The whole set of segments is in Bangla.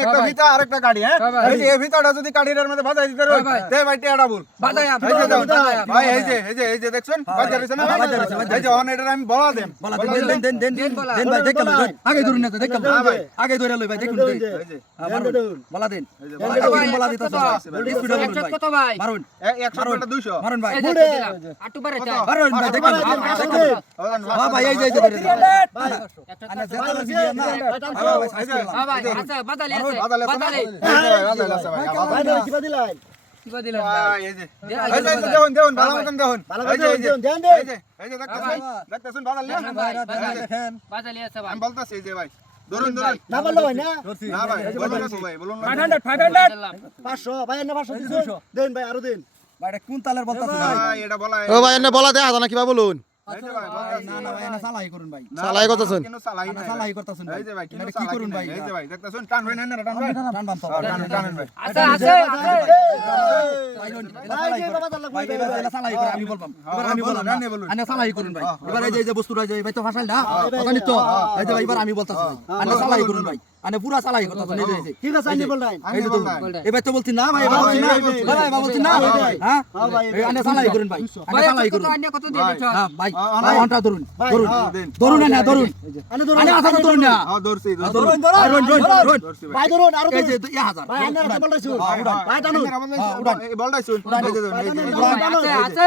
দেখছেন একটা ভিতা আর একটা গাড়ি হ্যাঁ এই যে এই ভিতাটা যদি গাড়ির মধ্যে বাজাই দিতে রই দে ভাই টিয়াটা বল বাজায় ভাই এই যে দেখছেন বাজার হইছে না এই যে অন এটা আমি বলা দেন দেন ভাই দেখলাম আগে ধরুন না দেখলাম আগে ধরে লই ভাই দেখুন এই যে বলা দেন বলা দিতে কত ভাই মারুন 100 টা 200 মারুন ভাই আটু বারে চাই মারুন ভাই দেখলাম হ্যাঁ ভাই এই যে ধরে আনা জেতা লাগি না ভাই আচ্ছা বাদালি আছে বাদালে বাদালি আছে ভাই কিবা দিলাই কিবা দিলেন এই যে দেউন ভালো মতন দেউন এই যে দেখতেছেন বাদাল না দেখেন বাদালি আছে ভাই আমি বলতাছি এই যে ভাই ধরুন না বললো ভাই না না ভাই বলুন না 500 ভাই না 500 দিছো দেন ভাই আরো দেন ভাই এটা কোন তালের বলতাছেন ভাই এটা বলা ও ভাই এনে বলা দেয়া জানা কিবা বলুন এই যে ভাই না না ভাই না সালাই করুন ভাই সালাই করতেছেন কেন সালাই না সালাই করতেছেন ভাই এই যে ভাই কেন কি করুন ভাই এই যে ভাই দেখতেছেন টান ভাই না টান ভাই টান বাম তো টান ভাই আছে আছে ভাই এবার সালাই করে আমি বলবাম এবার আমি বললাম না আনে সালাই করুন ভাই এবার এই যে বস্তুটা যে ভাই তো ফাসাল না জানি তো এই যে ভাই এবার আমি বলতাছি ভাই আনে সালাই করুন ভাই আনে পুরা সালাই করতেছেন এই যে ঠিক আছে আইনি বললাই এই যে এবার তো বলছি না ভাই এবার বলছি না ভাই বলছি না হ্যাঁ ভাই আনে সালাই করুন ভাই আনে সালাই করুন অন্য কত দিয়ে দিছ হ্যাঁ ভাই ঘন্টা ধরুন ধরুন ধরুন না ধরুন আনে আসা ধরুন না হ্যাঁ ধরছি ধরুন ভাই ধরুন আরো এই যে 1000 ভাই আইনা রাতে বলতাছি ভাই টানুন এই বলটাই শুন আছে আছে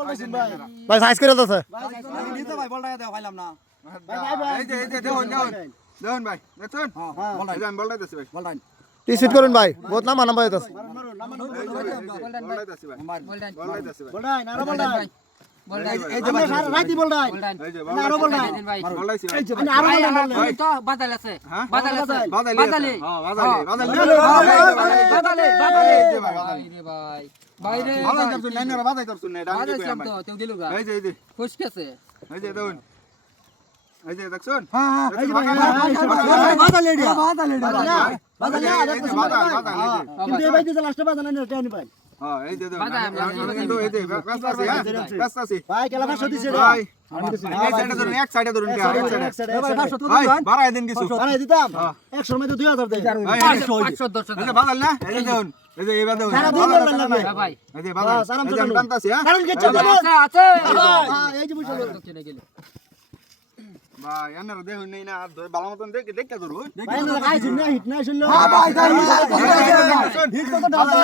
বলতাছি ভাই ভাই সাইজ করে দাও স্যার নিতে ভাই বলটা দেও পাইলাম না এই যে দেউন ভাই দেখছেন এই যে আমি বলটাই দিছি ভাই বলটা টিসিট করুন ভাই বহুত নাম নাম্বার হইতাছে বলটাই দিছি ভাই বলটাই দিছি ভাই বললাই আরো বললাই বলডাই এই যে ভাই রাইতি বললাই এই যে আরো বললাই ভাই বলটাইছি ভাই আরো বললাই তো বাদাল আছে হ্যাঁ বাদাল আছে বাদালি হ্যাঁ বাদালি বাদালি এই যে ভাই বাদালি রে ভাই বাইরে বাদাই করছুন না না বাদাই করছুন না এটা আমি বাদাল কই তো তেও দিলুগা এই যে খুশকেছে এই যে দেউন এই যে দেখছেন হ্যাঁ হ্যাঁ এই যে ভাই বাদাল এডিয়া বাদাল এডিয়া বাদাল কিন্তু এই ভাই যে লাস্টে বাদাল না টেনি ভাই হ্যাঁ এই যে কিন্তু এই যে ব্যস্ত আছি ভাই কেলা 500 দিছে ভাই এক সাইডে ধরুন এক সাইডে ভাই বাড়াই দেন কিছু আরে দিতাম 100 মধ্যে 2000 দেই ভাই 500 দর্শক এই যে বাদাল না এই যে দেউন এই যে এবার দেউন সারা দিন বললেন না ভাই ভাই এই যে বাদাল এই যে আমি টানতাছি হ্যাঁ কারণ কি চলে আছে আছে এই যে বুঝলো দক্ষিণে গেল ভাই এনারা দেখুন নেই না ভালো মতন দেখে ধরুন ভাই না গাই শুন না হিট না শুনলো ভাই হিট কত দাদা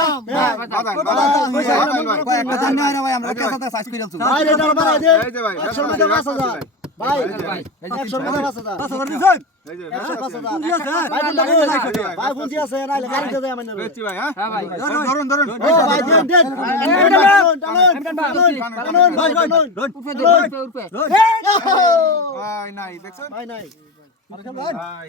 কয়েকটা জানি আরে ভাই আমরা কেসাতে সাইজ কইরালছু ভাই এটা বাড়াই দে এই যে ভাই 100 মধ্যে 5000 ভাই 100 মধ্যে 5000 পাসওয়ার্ড দিছেন এই যে 5000 ভাই বুঝি আছে না গাড়িতে যায় মানে বেচি ভাই হ্যাঁ হ্যাঁ ভাই ধরুন ও ভাই দেন দেন টানুন ভাই উঠে দে উঠে ভাই নাই দেখছেন ভাই নাই ভাই